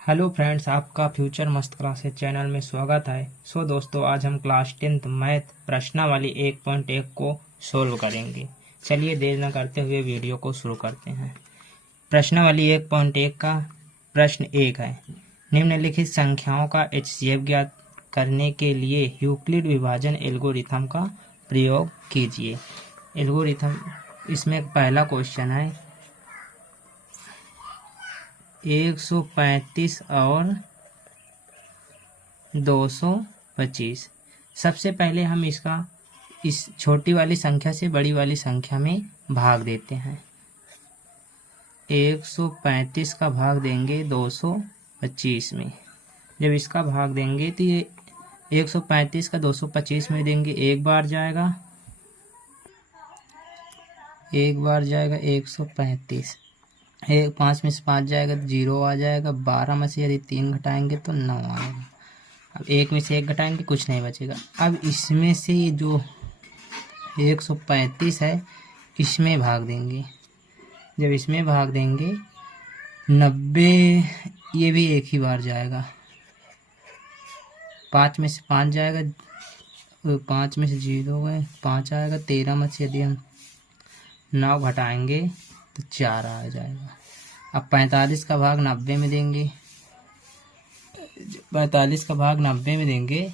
Hello friends, आपका future मस्त classes channel में स्वागत है। दोस्तों, आज हम क्लास 10th मैथ प्रश्नावली 1.1 को सोल्व करेंगे। चलिए देर न करते हुए वीडियो को शुरू करते हैं। प्रश्नावली 1.1 का प्रश्न 1 है, निम्नलिखित संख्याओं का HCF ज्ञात करने के लिए यूक्लिड विभाजन एल्गोरिथम का प्रयोग कीजिए। एल्गोरिथम, इसमें पहला क्वेश्चन है 135 और 225। सबसे पहले हम इसका इस छोटी वाली संख्या से बड़ी वाली संख्या में भाग देते हैं। 135 का भाग देंगे 225 में। जब इसका भाग देंगे तो ये 135 का 225 में देंगे, एक बार जाएगा 135। 5 में से 5 जाएगा तो 0 आ जाएगा। 12 में से यदि 3 घटाएंगे तो 9 आएगा। अब 1 में से 1 घटाएंगे, कुछ नहीं बचेगा। अब इसमें से ये जो 135 है इसमें भाग देंगे। जब इसमें भाग देंगे 90, ये भी एक ही बार जाएगा। 5 में से 5 जाएगा, 5 में से 0 गए, 5 आएगा। 13 में से यदि हम 9 घटाएंगे तो 4 आ जाएगा। अब 45 का भाग 90 में देंगे। 45 का भाग 90 में देंगे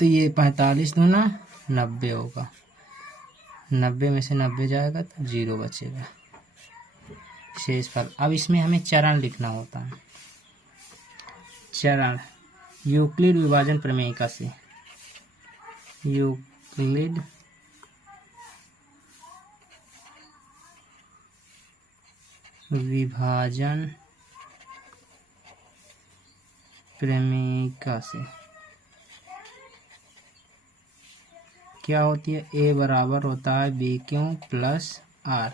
तो ये 45 दूना 90 होगा। 90 में से 90 जाएगा तो 0 बचेगा, शेषफल। अब इसमें हमें चरण लिखना होता है। चरण यूक्लिड विभाजन प्रमेयिका से, यूक्लिड विभाजन प्रमेयिका से क्या होती है? ए बराबर होता है BQ प्लस R।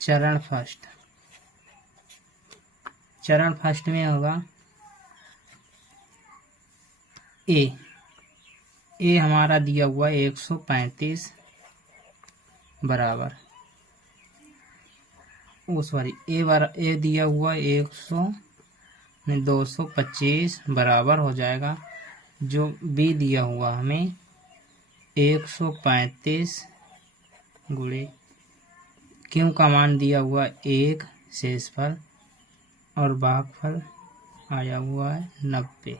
चरण फर्स्ट में होगा ए हमारा दिया हुआ 135 बराबर, ए दिया हुआ 225 बराबर हो जाएगा। जो बी दिया हुआ हमें 135 गुणे क्यों का मान दिया हुआ 1, शेषफल और भागफल आया हुआ है 90।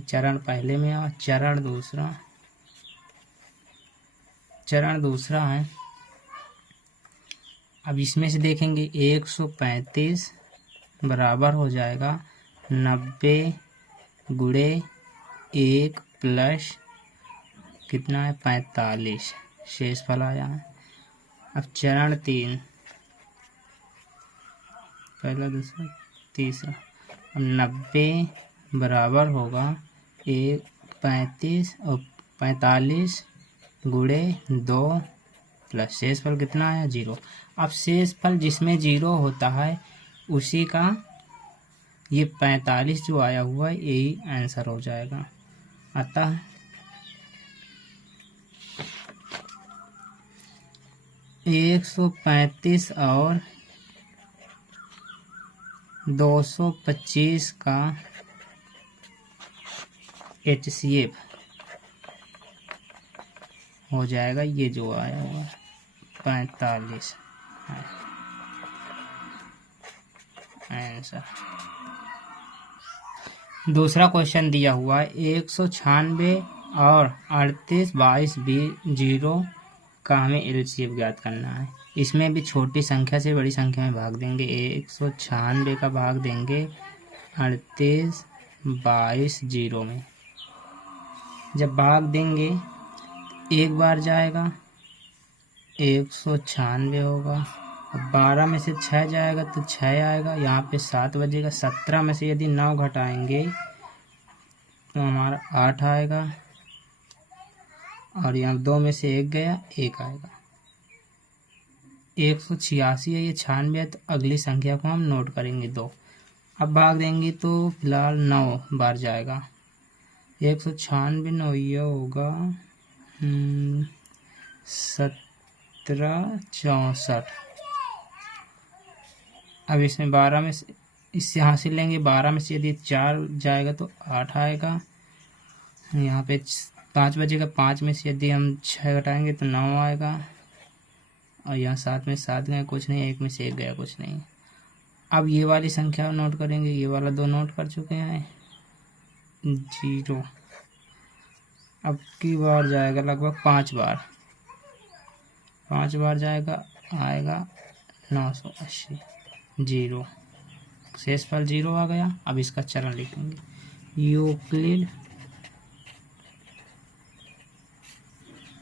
चरण पहले में और चरण दूसरा है। अब इसमें से देखेंगे 135 बराबर हो जाएगा 90 गुणे 1 प्लस कितना है 45, शेषफल आया है। अब चरण 3, पहला दूसरा तीसरा। अब 90 बराबर होगा 35 और 45 गुणे 2 प्लस शेषफल कितना आया 0। अब शेषफल जिसमें 0 होता है उसी का ये 45 जो आया हुआ है यही आंसर हो जाएगा। अतः 135 और 225 का HCF हो जाएगा ये जो आया हुआ 45 आंसर। दूसरा क्वेश्चन दिया हुआ है 196 और 38 22 0 का हमें LCF ज्ञात करना है। इसमें भी छोटी संख्या से बड़ी संख्या में भाग देंगे। 196 का भाग देंगे 38 22 0 में। जब भाग देंगे एक बार जाएगा 196 होगा। अब 12 में से 6 जाएगा तो 6 आएगा, यहाँ पे 7 बजेगा। 17 में से यदि 9 घटाएंगे तो हमारा 8 आएगा और यहाँ 2 में से 1 गया, 1 आएगा। 186 है, ये 96 है, तो अगली संख्या को हम नोट करेंगे 2। अब भाग देंगे तो फिलहाल 9 बार जाएगा। 196 9 ये होगा 17 64 अब इसमें 12 में से इससे हासिल लेंगे, 12 में से यदि 4 जाएगा तो 8 आएगा। यहाँ पे 5 बजेगा, 5 में से यदि हम 6 घटाएंगे तो 9 आएगा। और यहाँ 7 में 7 गए कुछ नहीं, 1 में से 1 गया कुछ नहीं। अब ये वाली संख्या नोट करेंगे, ये वाला 2 नोट कर चुके हैं, 0। अब की बार जाएगा लगभग 5 बार, 5 बार जाएगा, आएगा 980, 0। शेषफल 0 आ गया। अब इसका चरण लिखेंगे, यूक्लिड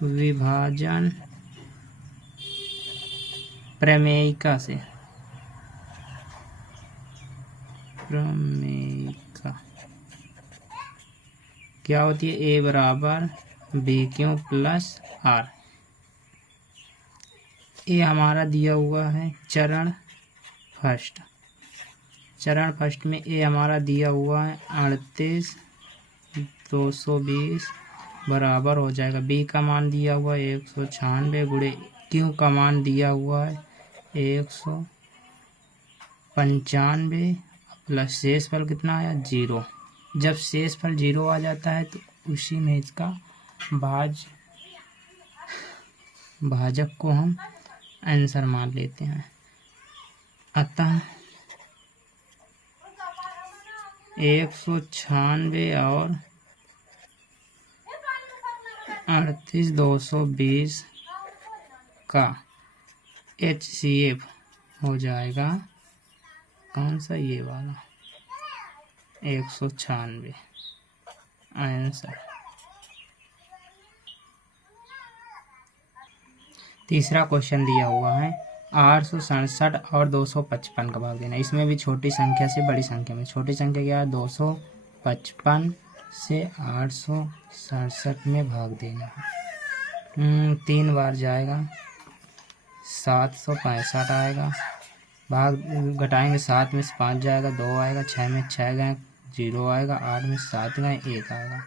विभाजन प्रमेयिका से, प्रमेयिका क्या होती है, ए बराबर बी क्यू प्लस आर। ये हमारा दिया हुआ है चरण फर्स्ट। चरण फर्स्ट में ए हमारा दिया हुआ है 38 220 बराबर हो जाएगा, बी का मान दिया हुआ है 196 गुणे क्यू का मान दिया हुआ है 195 प्लस शेषफल कितना आया, 0। जब शेषफल 0 आ जाता है तो उसी में इसका भाजक को हम आंसर मान लेते हैं। अतः 196 और 38 220 का HCF हो जाएगा कौन सा, ये वाला 196 आंसर। तीसरा क्वेश्चन दिया हुआ है 867 और 255 का भाग देना। इसमें भी छोटी संख्या से बड़ी संख्या में, छोटी संख्या क्या है 255 से 867 में भाग देना है। 3 बार जाएगा, 765 आएगा। भाग घटाएंगे, 7 में से 5 जाएगा, 2 आएगा, 6 में 6 गए 0 आएगा, 8 में 7 गए 1 आएगा।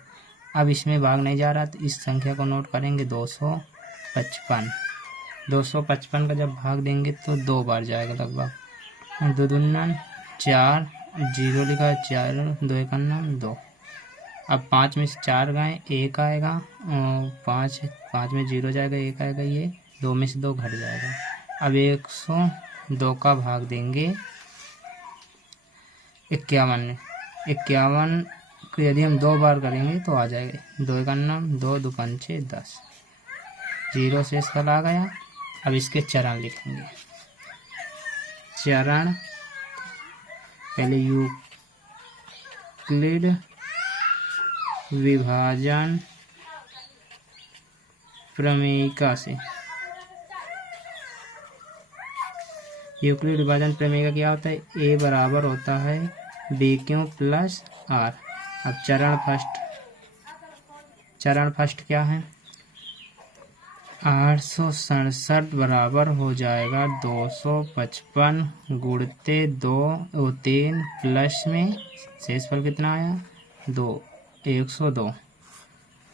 अब इसमें भाग नहीं जा रहा तो इस संख्या को नोट करेंगे 255। 255 का जब भाग देंगे तो 2 बार जाएगा लगभग, 2 दूना 4, 0 लिखा है 4, 2 1 2। अब 5 में से 4 गए 1 आएगा, और 5 में 0 जाएगा 1 आएगा, ये 2 में से 2 घट जाएगा। अब 102 का भाग देंगे 51 में। 51 को यदि हम 2 बार करेंगे तो आ जाएगा 2 1 2 2 5 6 10, 0 शेषफल आ गया। अब इसके चरण लिखेंगे। चरण पहले यूक्लिड विभाजन प्रमेयिका से। यूक्लिड विभाजन प्रमेय का क्या होता है, ए बराबर होता है बी क्यू प्लस आर। अब चरण फर्स्ट क्या है, 867 बराबर हो जाएगा 255 गुणते 3 प्लस में शेषफल कितना आया 2, 102।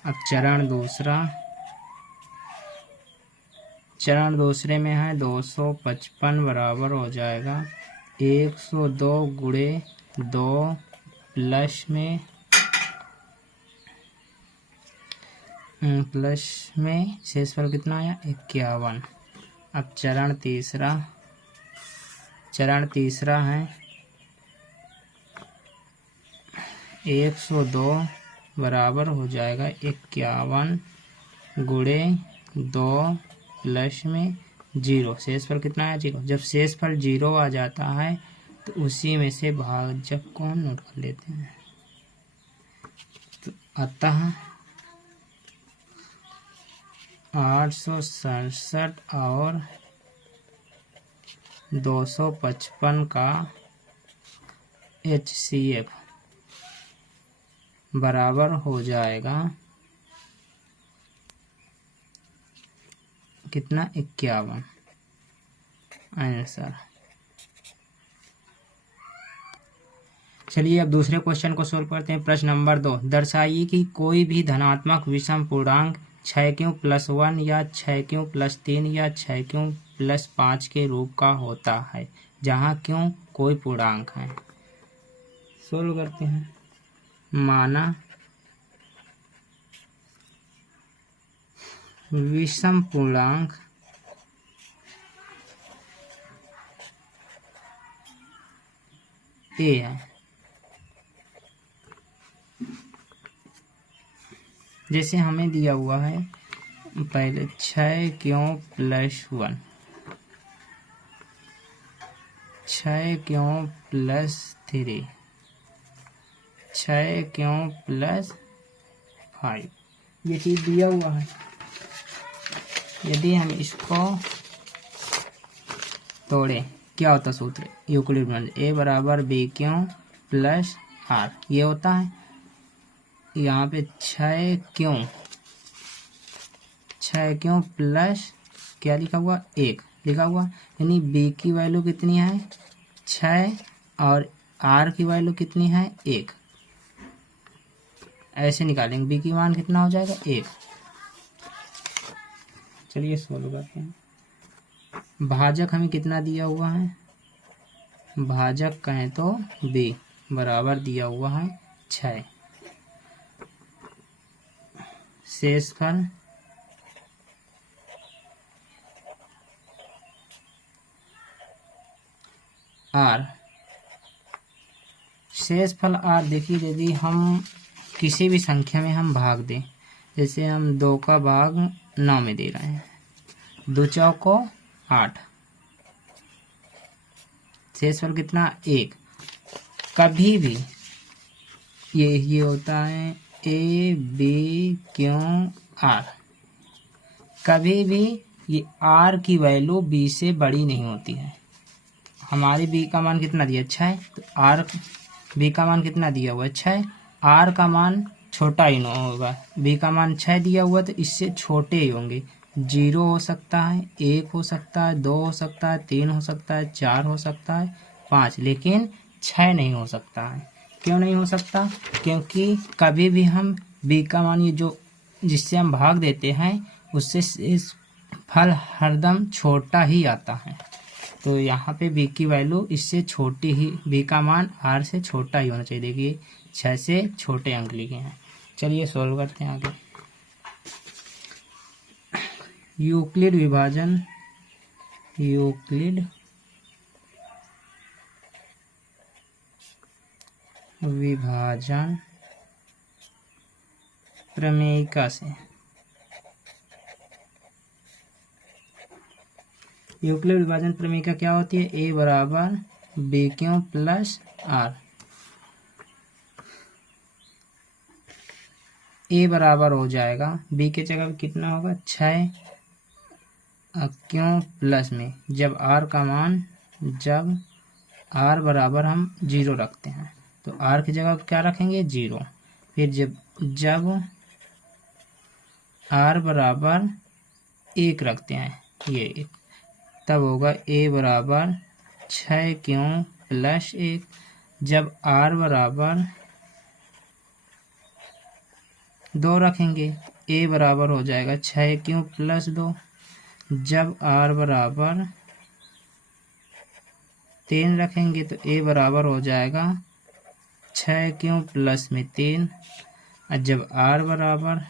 अब चरण दूसरे में है 255 बराबर हो जाएगा 102 गुणे 2 प्लस में शेषफल कितना आया 51। अब चरण तीसरा है 102 बराबर हो जाएगा 51 गुणे 2 प्लस में 0, शेषफल कितना आया 0। जब शेषफल 0 आ जाता है तो उसी में से भाजक को हम नोट कर लेते हैं। तो अतः 867 और 255 का HCF बराबर हो जाएगा कितना 51 आंसर। चलिए अब दूसरे क्वेश्चन को सोल्व करते हैं। प्रश्न नंबर 2, दर्शाइए कि कोई भी धनात्मक विषम पूर्णांक 6 क्यू प्लस 1 या 6 क्यू प्लस 3 या 6 क्यू प्लस 5 के रूप का होता है, जहाँ क्यों कोई पूर्णांक है। सोल्व करते हैं। माना विषम पूर्णांक ए है, जैसे हमें दिया हुआ है पहले 6 क्यों प्लस 1, 6 क्यों प्लस 3, 6 क्यों प्लस 5, ये चीज दिया हुआ है। यदि हम इसको तोड़े क्या होता सूत्र, यूक्लिड बन ए बराबर बी क्यों प्लस आर, ये होता है। यहाँ पे 6 क्यों प्लस क्या लिखा हुआ 1 लिखा हुआ, यानी बी की वैल्यू कितनी है 6 और आर की वैल्यू कितनी है 1। ऐसे निकालेंगे, बी की मान कितना हो जाएगा 1। चलिए सोल्व करते हैं। भाजक हमें कितना दिया हुआ है, भाजक कहें तो b बराबर दिया हुआ है 6। शेषफल r, शेषफल r देखिए, यदि हम किसी भी संख्या में हम भाग दें, जैसे हम 2 का भाग 9 में दे रहे हैं, 2 चौको 8, शेषफल कितना 1। कभी भी ये होता है ए बी क्यों आर, कभी भी ये आर की वैल्यू बी से बड़ी नहीं होती है। हमारे बी का मान कितना दिया 6, तो आर बी का मान कितना दिया हुआ है 6, आर का मान छोटा ही ना होगा, बी का मान 6 दिया हुआ तो इससे छोटे ही होंगे। 0 हो सकता है, 1 हो सकता है, 2 हो सकता है, 3 हो सकता है, 4 हो सकता है, 5, लेकिन 6 नहीं हो सकता है। क्यों नहीं हो सकता, क्योंकि कभी भी हम बी का मान ये जो जिससे हम भाग देते हैं उससे इस फल हरदम छोटा ही आता है। तो यहाँ पे बी की वैल्यू इससे छोटी ही, बी का मान आर से छोटा ही होना चाहिए। देखिए 6 से छोटे अंक लिखे हैं। चलिए सोल्व करते हैं आगे। यूक्लिड विभाजन, यूक्लिड विभाजन प्रमेयिका से, यूक्लिड विभाजन प्रमेयिका क्या होती है, ए बराबर बी क्यों प्लस आर। ए बराबर हो जाएगा बी के जगह कितना होगा 6 क्यों प्लस में, जब आर का मान, जब आर बराबर हम 0 रखते हैं तो आर की जगह क्या रखेंगे 0। फिर जब आर बराबर 1 रखते हैं, ये तब होगा ए बराबर 6 क्यों प्लस 1। जब आर बराबर 2 रखेंगे, ए बराबर हो जाएगा 6 क्यों प्लस 2। जब आर बराबर 3 रखेंगे तो ए बराबर हो जाएगा 6 क्यों प्लस में 3। और जब आर बराबर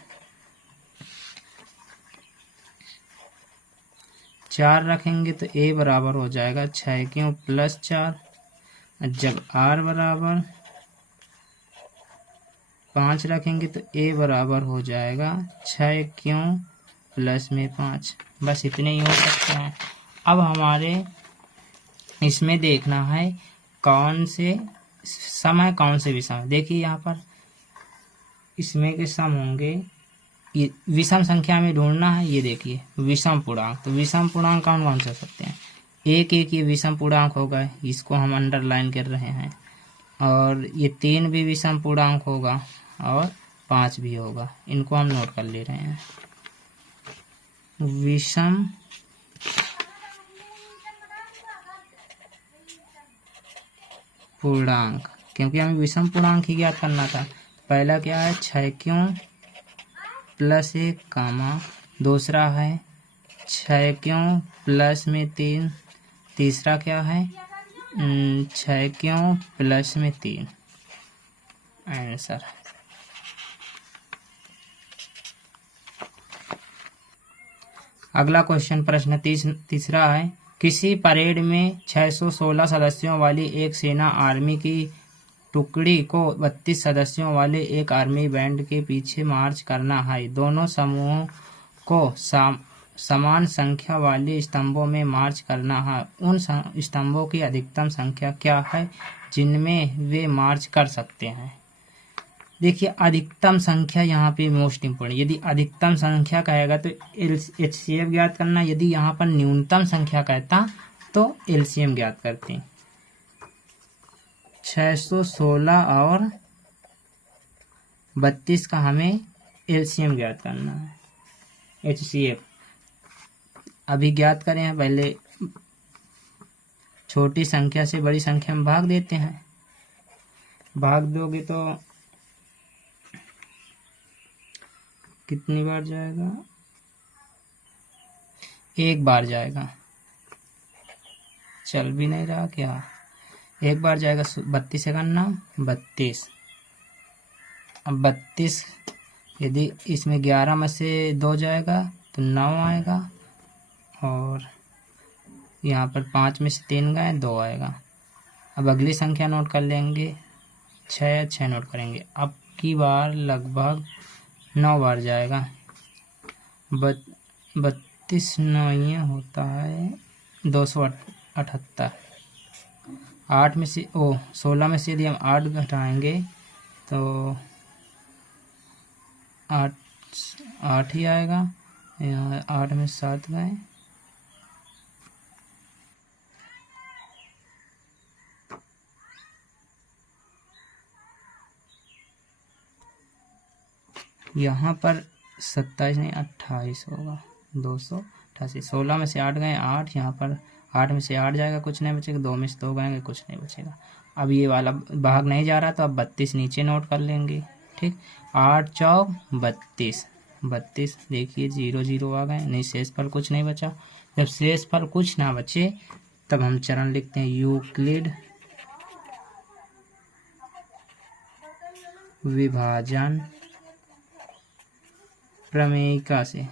4 रखेंगे तो ए बराबर हो जाएगा 6 क्यों प्लस 4। और जब आर बराबर 5 रखेंगे तो ए बराबर हो जाएगा 6 क्यों प्लस में 5। बस इतने ही हो सकते हैं। अब हमारे इसमें देखना है कौन से सम है कौन से विषम। देखिए यहाँ पर इसमें के सम होंगे, ये विषम संख्या में ढूंढना है। ये देखिए विषम पूर्णांक, तो विषम पूर्णांक कौन कौन से हो सकते हैं, 1 1 ये विषम पूर्णांक होगा, इसको हम अंडरलाइन कर रहे हैं। और ये 3 भी विषम पूर्णांक होगा और 5 भी होगा, इनको हम नोट कर ले रहे हैं। विषम पूर्णांक, क्योंकि हमें विषम पूर्णांक ही ज्ञात करना था। पहला क्या है 6 क्यों प्लस 1 कामा, दूसरा है 6 क्यों प्लस में 3, तीसरा क्या है 6 क्यों प्लस में 3 आंसर। अगला क्वेश्चन प्रश्न तीसरा है, किसी परेड में 616 सदस्यों वाली एक सेना आर्मी की टुकड़ी को 32 सदस्यों वाले एक आर्मी बैंड के पीछे मार्च करना है। दोनों समूहों को समान संख्या वाले स्तंभों में मार्च करना है। उन स्तंभों की अधिकतम संख्या क्या है जिनमें वे मार्च कर सकते हैं। देखिए अधिकतम संख्या यहाँ पे मोस्ट इम्पोर्टेंट, यदि अधिकतम संख्या कहेगा तो HCF ज्ञात करना, यदि यहाँ पर न्यूनतम संख्या कहता तो LCM ज्ञात करते हैं। 616 और 32 का हमें LCM ज्ञात करना है। HCF अभी ज्ञात करें, पहले छोटी संख्या से बड़ी संख्या में भाग देते हैं। भाग दोगे तो कितनी बार जाएगा, एक बार जाएगा। चल भी नहीं रहा क्या, एक बार जाएगा। 32 से करना 32। अब 32 यदि इसमें 11 में से 2 जाएगा तो 9 आएगा, और यहाँ पर 5 में से 3 गए 2 आएगा। अब अगली संख्या नोट कर लेंगे, 6 नोट करेंगे। अब की बार लगभग 9 बार जाएगा। 32 9 होता है 278। 8 में से 16 में से यदि हम 8 घटाएंगे तो 8 ही आएगा। यहाँ 8 में 7 गए, यहाँ पर 27 नहीं 28 होगा, 288। 16 में से 8 गए 8, यहाँ पर 8 में से 8 जाएगा, कुछ नहीं बचेगा। 2 में से 2 गएंगे, कुछ नहीं बचेगा। अब ये वाला भाग नहीं जा रहा तो अब 32 नीचे नोट कर लेंगे। ठीक, 8 चौक 32, 32 देखिए 0 0 आ गए, नहीं शेषफल कुछ नहीं बचा। जब शेषफल कुछ ना बचे तब हम चरण लिखते हैं यूक्लिड विभाजन प्रमेयिका से।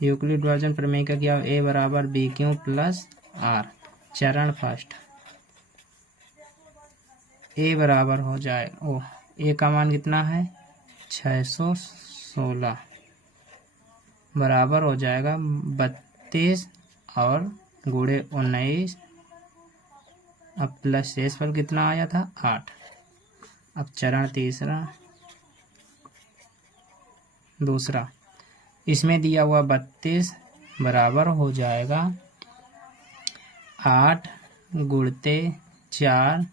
यूक्लिड विभाजन प्रमेयिका क्या, A बराबर BQ प्लस R। चरण फर्स्ट, A बराबर हो जाए A का मान कितना है 616 बराबर हो जाएगा 32 और गुणे 19। अब प्लस शेषफल कितना आया था 8। अब चरण दूसरा, इसमें दिया हुआ 32 बराबर हो जाएगा 8 गुणते 4।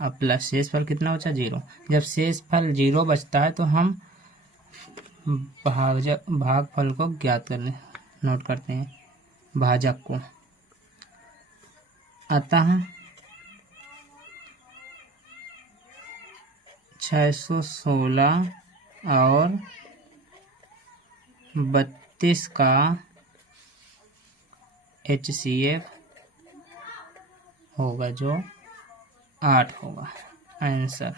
अब प्लस शेषफल कितना बचा 0। जब शेषफल 0 बचता है तो हम भागफल को ज्ञात करने नोट करते हैं, भाजक को। अतः 616 और 32 का HCF होगा जो 8 होगा आंसर।